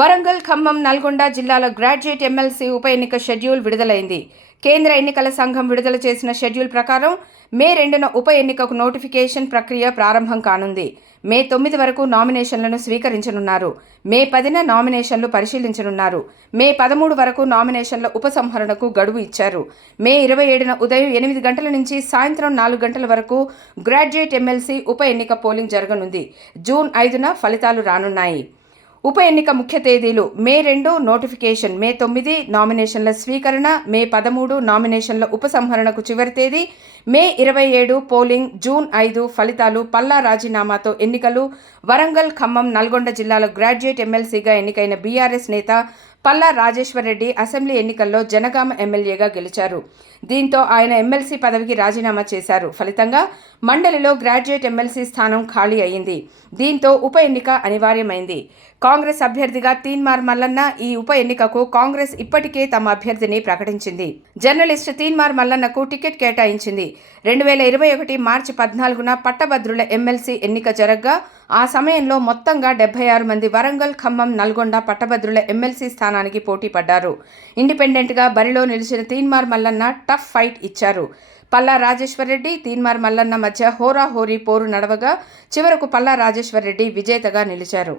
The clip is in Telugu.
వరంగల్, ఖమ్మం, నల్గొండ జిల్లాల గ్రాడ్యుయేట్ ఎమ్మెల్సీ ఉప ఎన్నిక షెడ్యూల్ విడుదలైంది. కేంద్ర ఎన్నికల సంఘం విడుదల చేసిన షెడ్యూల్ ప్రకారం మే 2న ఉప ఎన్నికకు నోటిఫికేషన్ ప్రక్రియ ప్రారంభం కానుంది. మే 9 వరకు నామినేషన్లను స్వీకరించనున్నారు. మే 10న నామినేషన్లు పరిశీలించనున్నారు. మే 13 వరకు నామినేషన్ల ఉపసంహరణకు గడువు ఇచ్చారు. మే 27న ఉదయం 8 గంటల నుంచి సాయంత్రం 4 గంటల వరకు గ్రాడ్యుయేట్ ఎమ్మెల్సీ ఉప ఎన్నిక పోలింగ్ జరగనుంది. జూన్ 5న ఫలితాలు రానున్నాయి. ఉప ఎన్నిక ముఖ్య తేదీలు: మే 2 నోటిఫికేషన్, మే 9 నామినేషన్ల స్వీకరణ, మే 13 నామినేషన్ల ఉపసంహరణకు చివరి తేదీ, మే 27 పోలింగ్, జూన్ 5 ఫలితాలు. పల్లా రాజీనామాతో ఎన్నికలు. వరంగల్, ఖమ్మం, నల్గొండ జిల్లాల గ్రాడ్యుయేట్ ఎమ్మెల్సీగా ఎన్నికైన బీఆర్ఎస్ నేత పల్లా రాజేశ్వరరెడ్డి అసెంబ్లీ ఎన్నికల్లో జనగామ ఎమ్మెల్యేగా గెలిచారు. దీంతో ఆయన ఎమ్మెల్సీ పదవికి రాజీనామా చేశారు. ఫలితంగా మండలిలో గ్రాడ్యుయేట్ ఎమ్మెల్సీ స్థానం ఖాళీ అయింది. దీంతో ఉప ఎన్నిక అనివార్యమైంది. కాంగ్రెస్ అభ్యర్థిగా తీన్మార్ మల్లన్న. ఈ ఉప ఎన్నికకు కాంగ్రెస్ ఇప్పటికే తమ అభ్యర్థిని ప్రకటించింది. జర్నలిస్ట్ తీన్మార్ మల్లన్నకు టికెట్ కేటాయించింది. 2021 మార్చి 14న పట్టభద్రుల ఎమ్మెల్సీ ఎన్నిక జరగ్గా ఆ సమయంలో మొత్తంగా 76 మంది వరంగల్, ఖమ్మం, నల్గొండ పట్టభద్రుల ఎమ్మెల్సీ స్థానానికి పోటీ పడ్డారు. ఇండిపెండెంట్గా బరిలో నిలిచిన తీన్మార్ మల్లన్న టఫ్ ఫైట్ ఇచ్చారు. పల్లా రాజేశ్వరరెడ్డి, తీన్మార్ మల్లన్న మధ్య హోరాహోరీ పోరు నడవగా చివరకు పల్లా రాజేశ్వరరెడ్డి విజేతగా నిలిచారు.